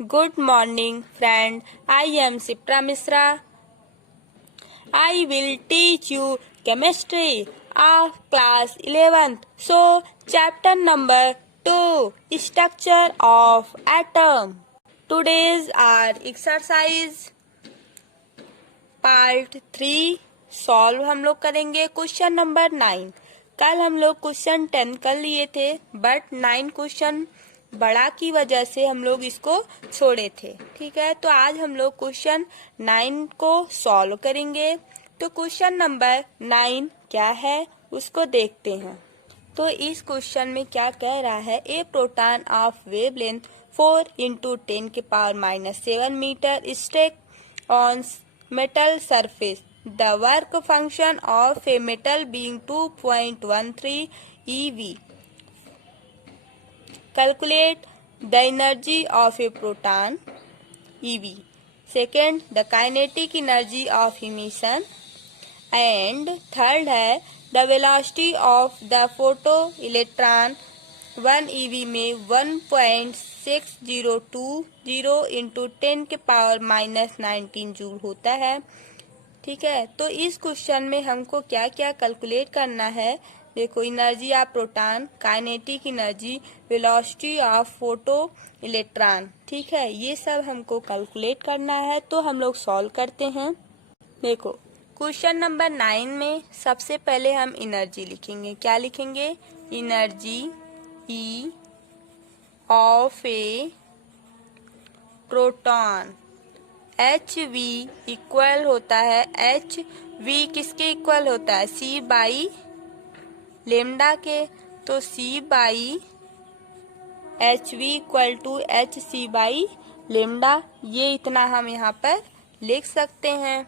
Good morning, friend. I am Sipra Misra. I will teach you chemistry of class 11th. So, chapter number 2, structure of atom. Today's our exercise part 3 solve हम लोग करेंगे question number 9। कल हम लोग question 10 कर लिए थे, but 9 question बड़ा की वजह से हम लोग इसको छोड़े थे। ठीक है, तो आज हम लोग क्वेश्चन 9 को सॉल्व करेंगे। तो क्वेश्चन नंबर 9 क्या है उसको देखते हैं। तो इस क्वेश्चन में क्या कह रहा है, a photon of wavelength 4 × 10⁻⁷ metre strikes on metal surface. The work function of a metal being 2.13 eV. Calculate the energy of a proton eV. Second, the kinetic energy of emission. And third है the velocity of the photoelectron 1 eV में 1.6020 × 10⁻⁻19 joule होता है। ठीक है, तो इस question में हमको क्या क्या कैलकुलेट करना है। देखो, energy of proton, kinetic energy, velocity of photo electron. ठीक है, ये सब हमको कैलकुलेट करना है, तो हम लोग सॉल्व करते हैं। देखो, क्वेश्चन नंबर 9 में सबसे पहले हम एनर्जी लिखेंगे। क्या लिखेंगे? Energy E of A proton. H V equal होता है, एच वी किसके इक्वल होता है? सी बाई लेमडा के। तो C by H V equal to H C by lambda. ये इतना हम यहाँ पर लिख सकते हैं।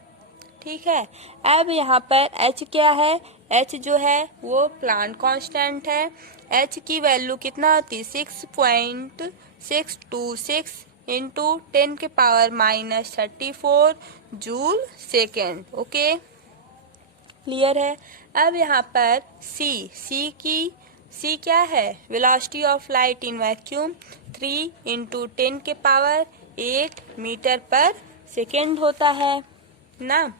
ठीक है, अब यहाँ पर h क्या है? h जो है वो प्लांट कांस्टेंट है। h की वैल्यू कितना होती है? 6.626 into 10⁻⁻34 joule second. Okay, clear है। अब यहाँ पर c क्या है? Velocity of light in vacuum 3 × 10⁸ metre per second होता है ना।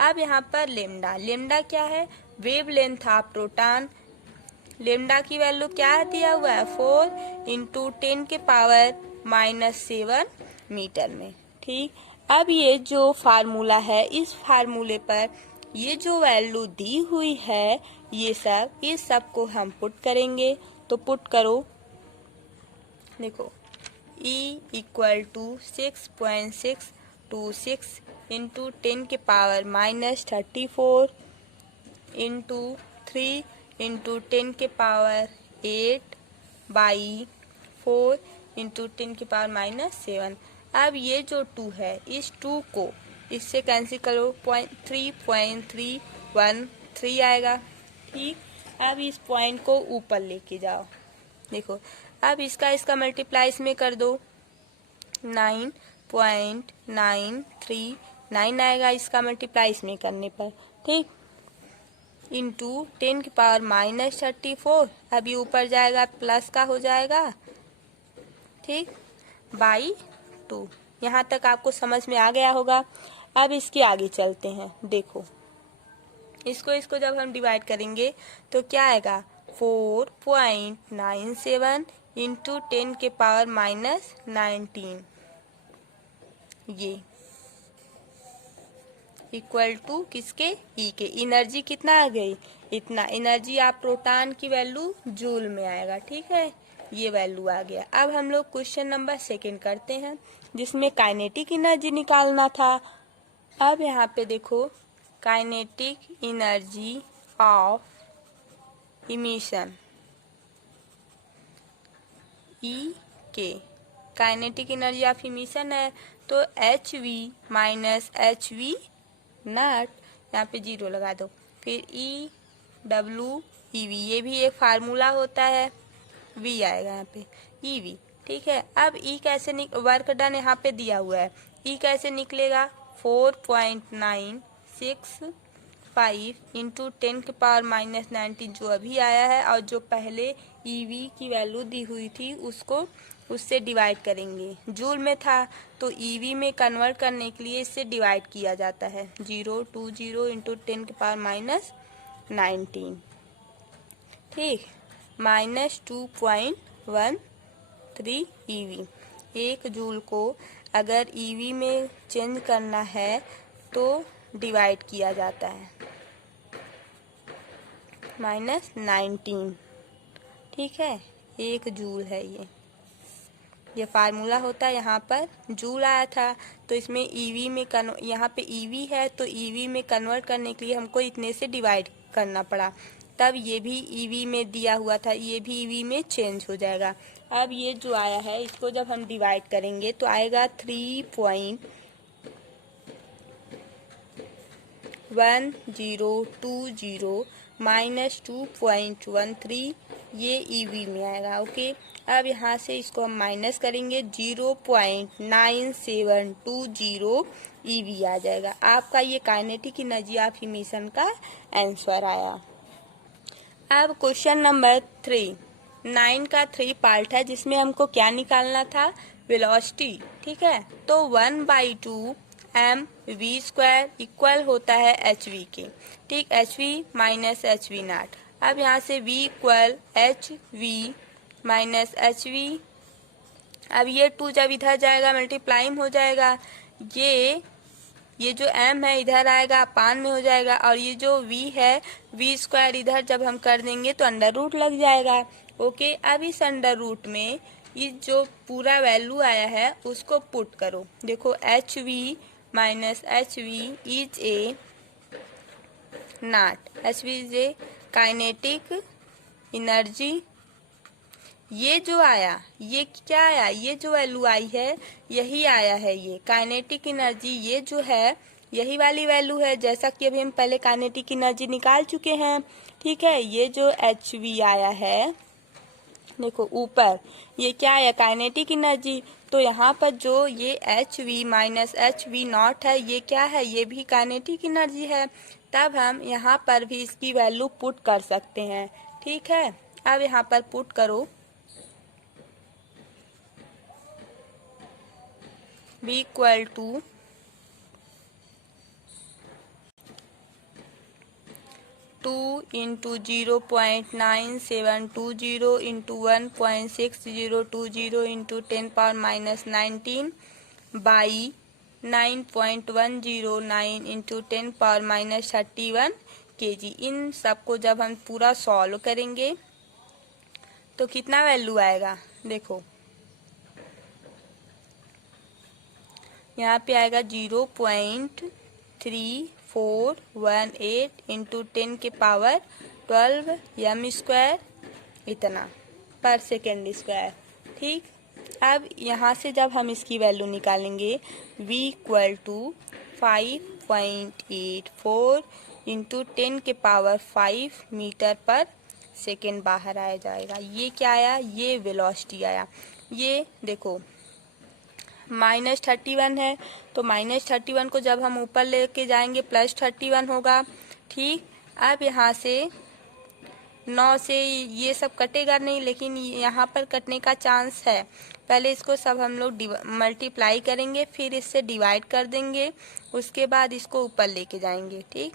अब यहाँ पर लेमडा क्या है? Wavelength of proton. लेमडा की वैल्यू क्या दिया हुआ है? 4 × 10⁻⁻7 मीटर में। ठीक, अब ये जो फार्मूला है, इस फार्मूले पर ये जो वैल्यू दी हुई है, ये सब को हम पुट करेंगे। तो पुट करो। देखो, E equal to 6.626 into 10⁻⁻34 into 3 into 10⁻8/4 into 10⁻⁷। अब ये जो 2 है, इस 2 को इससे कैंसिल करो, 3.313 आएगा। ठीक, अब इस पॉइंट को ऊपर लेके जाओ। देखो, अब इसका मल्टीप्लाई इसमें कर दो, 9.939 आएगा इसका मल्टीप्लाई इसमें करने पर। ठीक, इंटू 10⁻⁻34। अब ये ऊपर जाएगा, प्लस का हो जाएगा। ठीक, बाई 2। यहाँ तक आपको समझ में आ गया होगा। अब इसके आगे चलते हैं। देखो, इसको जब हम डिवाइड करेंगे तो क्या आएगा? 4.97 इंटू 10⁻⁻19 ये इक्वल टू किसके? ई के। एनर्जी कितना आ गई? इतना। एनर्जी आप प्रोटॉन की वैल्यू जूल में आएगा। ठीक है, ये वैल्यू आ गया। अब हम लोग क्वेश्चन नंबर 2 करते हैं, जिसमें काइनेटिक एनर्जी निकालना था। अब यहाँ पे देखो, काइनेटिक एनर्जी ऑफ इमिशन ई के। काइनेटिक एनर्जी ऑफ इमिशन है, तो H we minus H we not, यहाँ पे 0 लगा दो। फिर ई डब्ल्यू ई वी, ये भी एक फार्मूला होता है, वी आएगा यहाँ पे, ई वी। ठीक है, अब ई कैसे वर्क डन यहाँ पे दिया हुआ है, ई कैसे निकलेगा? 4.965 इंटू 10⁻⁻19 जो अभी आया है, और जो पहले ई वी की वैल्यू दी हुई थी उसको उससे डिवाइड करेंगे। जूल में था तो ईवी में कन्वर्ट करने के लिए इससे डिवाइड किया जाता है। 020 इंटू 10 की पावर -19, ठीक, -2.13 ईवी। एक जूल को अगर ईवी में चेंज करना है तो डिवाइड किया जाता है -19, ठीक है, एक जूल है ये फार्मूला होता है। यहाँ पर जूल आया था तो इसमें ईवी में यहाँ पे ईवी है तो ईवी में कन्वर्ट करने के लिए हमको इतने से डिवाइड करना पड़ा, तब ये भी ईवी में दिया हुआ था, ये भी ईवी में चेंज हो जाएगा। अब ये जो आया है इसको जब हम डिवाइड करेंगे तो आएगा 3.1020 -2.13, ये ईवी में आएगा। ओके, अब यहाँ से इसको हम माइनस करेंगे, 0.9720 ईवी आ जाएगा। आपका ये काइनेटिक एनर्जी ऑफ इमिशन का आंसर आया। अब क्वेश्चन नंबर 3, 9 का 3 पार्ट है जिसमें हमको क्या निकालना था, वेलोसिटी, ठीक है। तो 1/2 mv² इक्वल होता है hv के, ठीक, hv माइनस hv नॉट। अब यहाँ से v equal hv minus hv, अब ये 2 जब इधर जाएगा मल्टीप्लाइंग हो जाएगा, ये जो m है इधर आएगा अपान में हो जाएगा, और ये जो v है v² इधर जब हम कर देंगे तो अंडर रूट लग जाएगा। ओके, अब इस अंडर रूट में ये जो पूरा वैल्यू आया है उसको पुट करो। देखो hv minus hv is a not, hv is a kinetic energy. ये जो आया ये क्या आया, ये जो वैल्यू आई है यही आया है, ये काइनेटिक एनर्जी, ये जो है यही वाली वैल्यू है, जैसा कि अभी हम पहले काइनेटिक एनर्जी निकाल चुके हैं, ठीक है। ये जो hv आया है, देखो ऊपर ये क्या आया, काइनेटिक एनर्जी, तो यहाँ पर जो ये hv माइनस hv नॉट है ये क्या है, ये भी काइनेटिक एनर्जी है, तब हम यहाँ पर भी इसकी वैल्यू पुट कर सकते हैं, ठीक है। अब यहाँ पर पुट करो, v equal to 2 into 0.9720 into 1.6020 into 10 power -19 by 9.109 into 10 power -31 kg। इन सबको जब हम पूरा सॉल्व करेंगे तो कितना वैल्यू आएगा, देखो यहाँ पे आएगा 0.3418 इंटू 10 के पावर 12 m², इतना पर सेकेंड स्क्वायर, ठीक। अब यहाँ से जब हम इसकी वैल्यू निकालेंगे v इक्वल टू 5.84 इंटू 10 के पावर 5 मीटर पर सेकेंड बाहर आ जाएगा। ये क्या आया, ये वेलोसिटी आया। ये देखो -31 है तो -31 को जब हम ऊपर लेके जाएंगे +31 होगा, ठीक। अब यहाँ से 9 से ये सब कटेगा नहीं, लेकिन यहाँ पर कटने का चांस है। पहले इसको सब हम लोग मल्टीप्लाई करेंगे, फिर इससे डिवाइड कर देंगे, उसके बाद इसको ऊपर लेके जाएंगे, ठीक।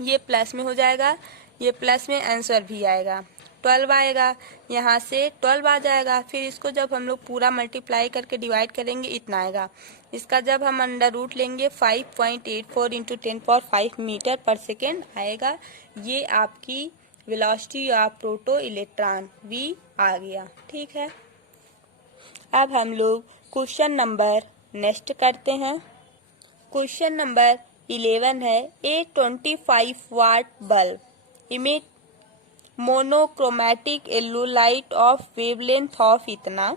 ये प्लस में हो जाएगा, ये प्लस में आंसर भी आएगा, 12 आएगा, यहाँ से 12 आ जाएगा, फिर इसको जब हम लोग पूरा मल्टीप्लाई करके डिवाइड करेंगे इतना आएगा। इसका जब हम अंडर रूट लेंगे 5.84 into 10 power 5 metre per second आएगा। ये आपकी velocity of proto electron v आ गया, ठीक है। अब हम लोग क्वेश्चन नंबर नेक्स्ट करते हैं। क्वेश्चन नंबर 11 है, a 25 watt bulb emit monochromatic yellow light of wavelength of इतना,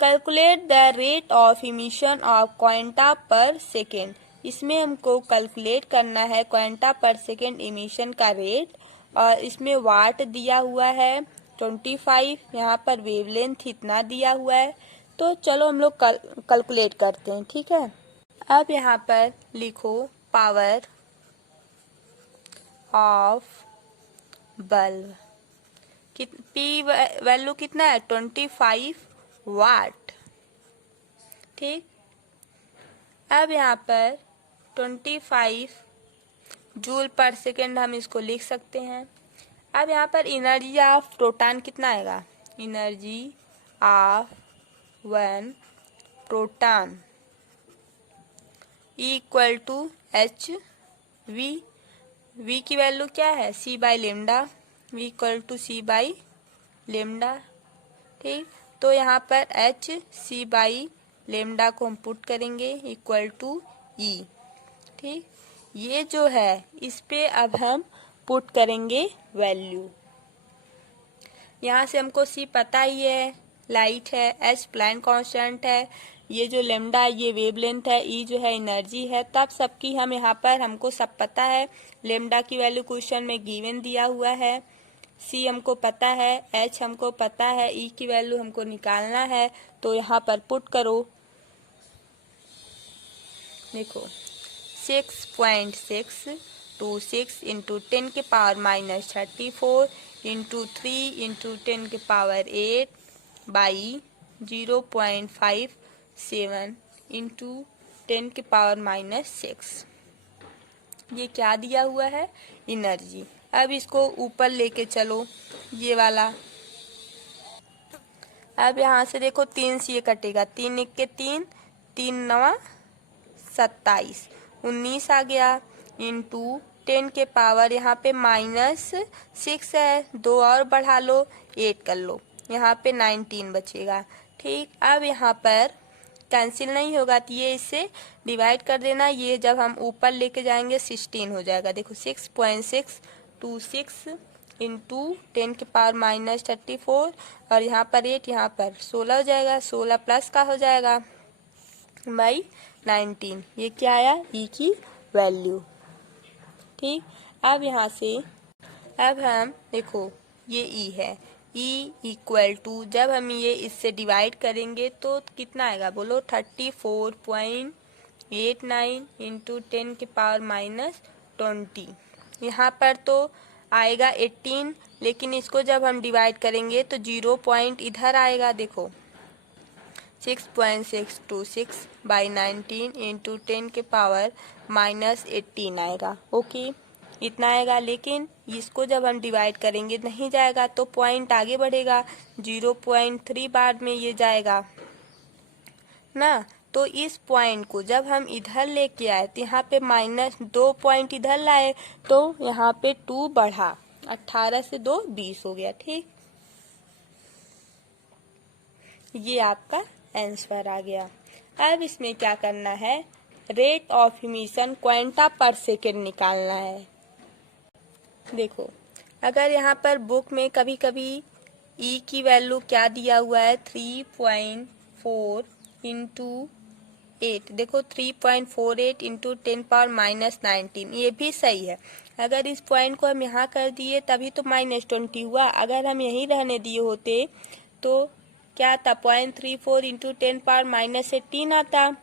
calculate the rate of emission of quanta per second. इसमें हमको कैलकुलेट करना है क्वांटा पर सेकेंड इमिशन का रेट, और इसमें वाट दिया हुआ है 25, यहाँ पर वेवलेंथ इतना दिया हुआ है। तो चलो हम लोग कैलकुलेट करते हैं, ठीक है। अब यहाँ पर लिखो power of bulb, P value कितना है 25 वाट। ठीक, अब यहाँ पर 25 जूल पर सेकेंड हम इसको लिख सकते हैं। अब यहाँ पर एनर्जी ऑफ प्रोटॉन कितना आएगा, energy of one proton equal to H V. V की वैल्यू क्या है C by lambda, V equal to C by lambda. ठीक, तो यहाँ पर एच सी बाई लेमडा को हम पुट करेंगे इक्वल टू ई। ठीक, ये जो है इस पे अब हम पुट करेंगे वैल्यू। यहाँ से हमको सी पता ही है, लाइट है, एच प्लैंक कांस्टेंट है, ये जो लेमडा ये वेवलेंथ है, ई जो है एनर्जी है, तब सबकी हम यहाँ पर हमको सब पता है। लेमडा की वैल्यू क्वेश्चन में गिवन दिया हुआ है, सी हमको पता है, एच हमको पता है, ई की वैल्यू हमको निकालना है। तो यहाँ पर पुट करो, देखो 6.626 इंटू 10 के पावर माइनस 34 इंटू 3 इंटू 10 के पावर 8 बाई 0.57 इंटू 10 के पावर माइनस 6। ये क्या दिया हुआ है एनर्जी। अब इसको ऊपर लेके चलो ये वाला। अब यहाँ से देखो 3 से ये कटेगा, 3 एक के 3, 3 9 27, 19 आ गया इंटू 10 के पावर यहाँ पे माइनस 6 है, 2 और बढ़ा लो 8 कर लो, यहाँ पे 19 बचेगा। ठीक, अब यहाँ पर कैंसिल नहीं होगा तो ये इससे डिवाइड कर देना, ये जब हम ऊपर लेके जाएंगे 16 हो जाएगा। देखो 6.626 इंटू 10 के पावर माइनस 34 और यहाँ पर 8, यहाँ पर 16 हो जाएगा, 16 प्लस का हो जाएगा बाई 19। ये क्या आया ई की वैल्यू। ठीक, अब यहाँ से अब हम देखो ये ई है, ई इक्वल टू जब हम ये इससे डिवाइड करेंगे तो कितना आएगा बोलो 34.89 इंटू 10 के पावर माइनस 20। यहाँ पर तो आएगा 18, लेकिन इसको जब हम डिवाइड करेंगे तो 0 पॉइंट इधर आएगा। देखो 6.626 बाई 19 इंटू 10 के पावर माइनस 18 आएगा। ओके, इतना आएगा, लेकिन इसको जब हम डिवाइड करेंगे नहीं जाएगा तो पॉइंट आगे बढ़ेगा, 0.3 बाद में ये जाएगा ना। तो इस पॉइंट को जब हम इधर लेके आए तो यहाँ पे माइनस 2 पॉइंट इधर लाए तो यहाँ पे 2 बढ़ा, 18 से 2 20 हो गया। ठीक, ये आपका आंसर आ गया। अब इसमें क्या करना है, rate of emission quanta per second निकालना है। देखो अगर यहाँ पर बुक में कभी कभी ई की वैल्यू क्या दिया हुआ है 3.4 इंटू 8, देखो 3.48 इंटू 10 पावर माइनस 19, ये भी सही है। अगर इस पॉइंट को हम यहाँ कर दिए तभी तो माइनस 20 हुआ, अगर हम यहीं रहने दिए होते तो क्या था 0.34 इंटू 10 पावर माइनस 18 आता।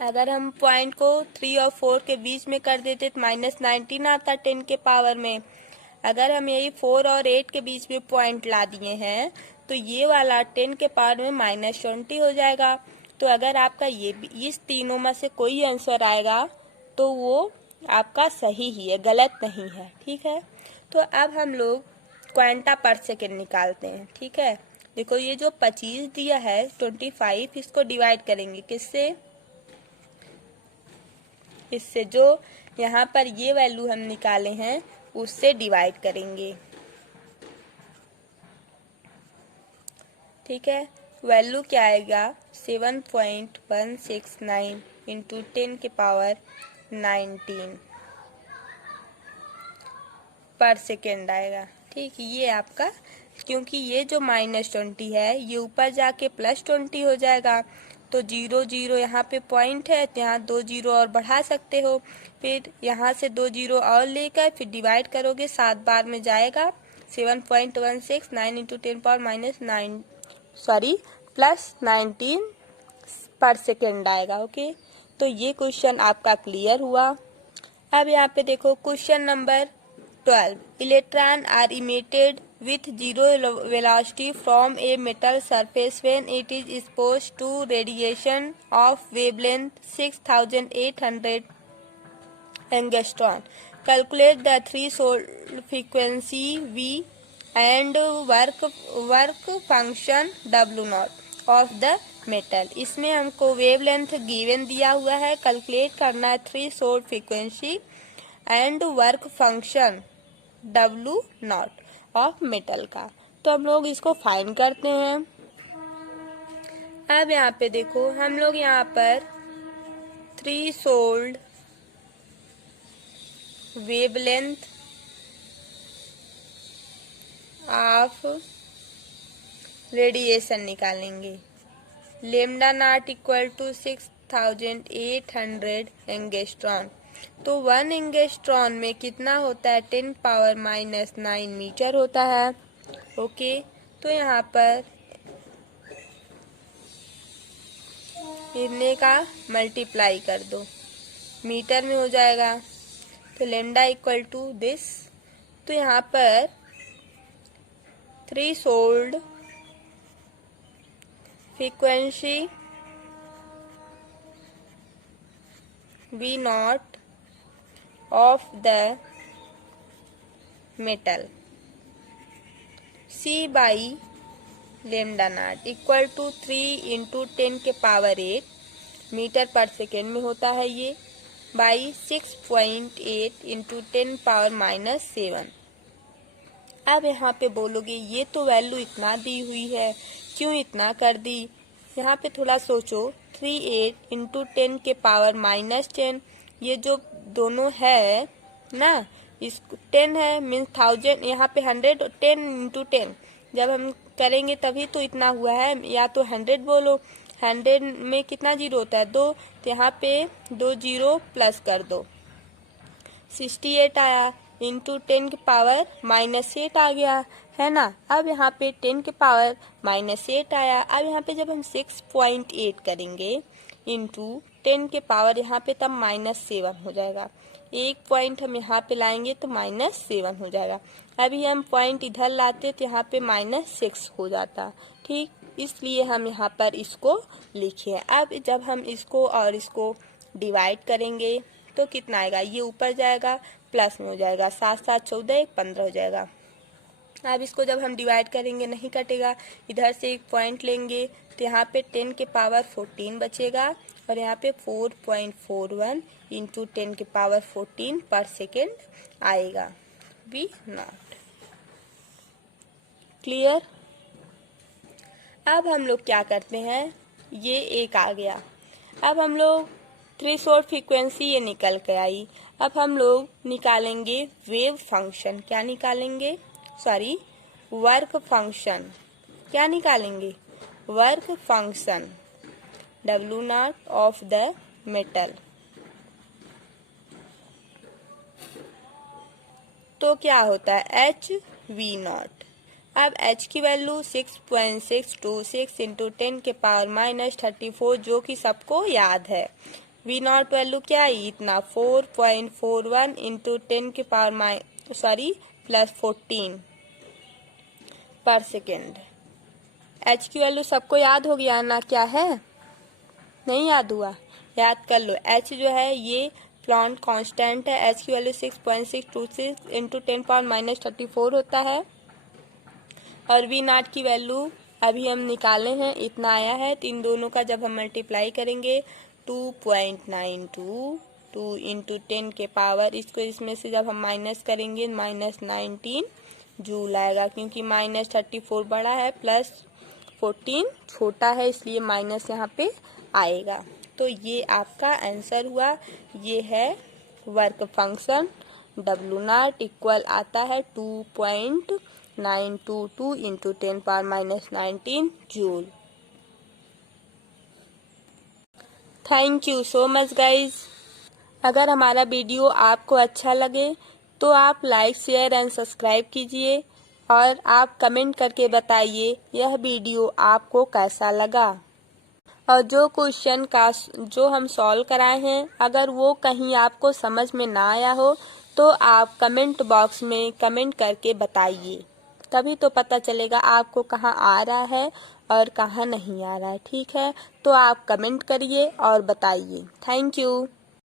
अगर हम पॉइंट को 3 और 4 के बीच में कर देते तो माइनस 19 आता 10 के पावर में। अगर हम यही 4 और 8 के बीच में पॉइंट ला दिए हैं तो ये वाला 10 के पावर में माइनस 20 हो जाएगा। तो अगर आपका ये इस तीनों में से कोई आंसर आएगा तो वो आपका सही ही है, गलत नहीं है। ठीक है, तो अब हम लोग क्वांटा पर सेकेंड निकालते हैं। ठीक है, देखो ये जो 25 दिया है 25, इसको डिवाइड करेंगे किससे, इससे जो यहाँ पर ये वैल्यू हम निकाले हैं उससे डिवाइड करेंगे। ठीक है, वैल्यू क्या आएगा 7.169 इंटू 10 के पावर 19 पर सेकेंड आएगा। ठीक, ये आपका, क्योंकि ये जो माइनस 20 है ये ऊपर जाके प्लस 20 हो जाएगा तो 0 0 यहाँ पे पॉइंट है तो यहाँ 2 0 और बढ़ा सकते हो, फिर यहाँ से 2 0 और लेकर फिर डिवाइड करोगे 7 बार में जाएगा 7.169 इंटू 10 पावर माइनस 9 प्लस 19 पर सेकेंड आएगा। ओके, तो ये क्वेश्चन आपका क्लियर हुआ। अब यहाँ पे देखो question number 12, electron are emitted with zero velocity from a metal surface when it is exposed to radiation of wavelength 6800 angstrom. Calculate the threshold frequency V and work function W naught of the metal. इसमें हमको wavelength given दिया हुआ है, calculate करना है threshold frequency and work function W not of metal का। तो हम लोग इसको फाइंड करते हैं। अब यहाँ पे देखो, हम लोग यहाँ पर थ्रेशोल्ड वेवलेंथ ऑफ रेडिएशन निकालेंगे। Lambda not equal to 6800 angstrom. तो 1 एंगस्ट्रॉन में कितना होता है? 10⁻⁹ मीटर होता है। ओके, तो यहाँ पर इतने का मल्टीप्लाई कर दो, मीटर में हो जाएगा। तो लेमडा इक्वल टू दिस। तो यहाँ पर threshold frequency V not of the metal C by lambda not equal to 3 इंटू 10⁸ मीटर पर सेकेंड में होता है ये, बाई 6.8 इंटू 10⁻⁻⁷। अब यहाँ पे बोलोगे ये तो वैल्यू इतना दी हुई है, क्यों इतना कर दी? यहाँ पे थोड़ा सोचो। 38 इंटू 10⁻⁻10, ये जो दोनों है ना, इस 10 है मीन्स 1000, यहाँ पे 100, 10 इंटू 10 जब हम करेंगे तभी तो इतना हुआ है। या तो 100 बोलो, 100 में कितना जीरो होता है? 2, तो यहाँ पे 2 जीरो प्लस कर दो, 68 आया, इंटू 10⁻⁻8 आ गया है ना। अब यहाँ पे 10⁻⁻8 आया। अब यहाँ पे जब हम 6.8 करेंगे इंटू 10 यहाँ पे तब -7 हो जाएगा। एक पॉइंट हम यहाँ पे लाएंगे तो -7 हो जाएगा। अभी हम पॉइंट इधर लाते तो यहाँ पे -6 हो जाता। ठीक, इसलिए हम यहाँ पर इसको लिखे। अब जब हम इसको और इसको डिवाइड करेंगे तो कितना आएगा? ये ऊपर जाएगा, प्लस में हो जाएगा, 7 7 14 15 हो जाएगा। अब इसको जब हम डिवाइड करेंगे नहीं कटेगा, इधर से एक पॉइंट लेंगे तो यहाँ पे 10⁻14 बचेगा और यहाँ पे 4.41 इंटू 10⁻14 पर सेकेंड आएगा V नॉट। क्लियर? अब हम लोग क्या करते हैं, ये एक आ गया। अब हम लोग थ्रेशोल्ड फ्रीक्वेंसी ये निकल के आई। अब हम लोग निकालेंगे वेव फंक्शन। क्या निकालेंगे? Sorry, work function. क्या निकालेंगे? Work function W not of the metal. तो क्या होता है? HV not. अब H की वैल्यू 6.626 इंटू 10⁻⁻34 जो कि सबको याद है। V नॉट वैल्यू क्या है? इतना 4.41 इंटू 10⁻+14 पर सेकेंड। H की वैल्यू सबको याद हो गया ना? क्या है? नहीं याद हुआ? याद कर लो। H जो है ये प्लॉन्ट कांस्टेंट है। H की वैल्यू 6.626 इंटू 10⁻⁻34 होता है। और V नॉट की वैल्यू अभी हम निकाले हैं, इतना आया है। तो इन दोनों का जब हम मल्टीप्लाई करेंगे 2.92 2 इंटू 10 के पावर, इसको इसमें से जब हम माइनस करेंगे -19 जूल आएगा, क्योंकि -34 बड़ा है प्लस 14 छोटा है, इसलिए माइनस यहाँ पे आएगा। तो ये आपका आंसर हुआ। ये है work function W not equal आता है 2.922 into 10⁻⁻19 joule. Thank you so much guys. अगर हमारा वीडियो आपको अच्छा लगे तो आप लाइक शेयर एंड सब्सक्राइब कीजिए और आप कमेंट करके बताइए यह वीडियो आपको कैसा लगा। और जो क्वेश्चन का जो हम सॉल्व कराए हैं, अगर वो कहीं आपको समझ में ना आया हो तो आप कमेंट बॉक्स में कमेंट करके बताइए। तभी तो पता चलेगा आपको कहाँ आ रहा है और कहाँ नहीं आ रहा है। ठीक है, तो आप कमेंट करिए और बताइए। Thank you.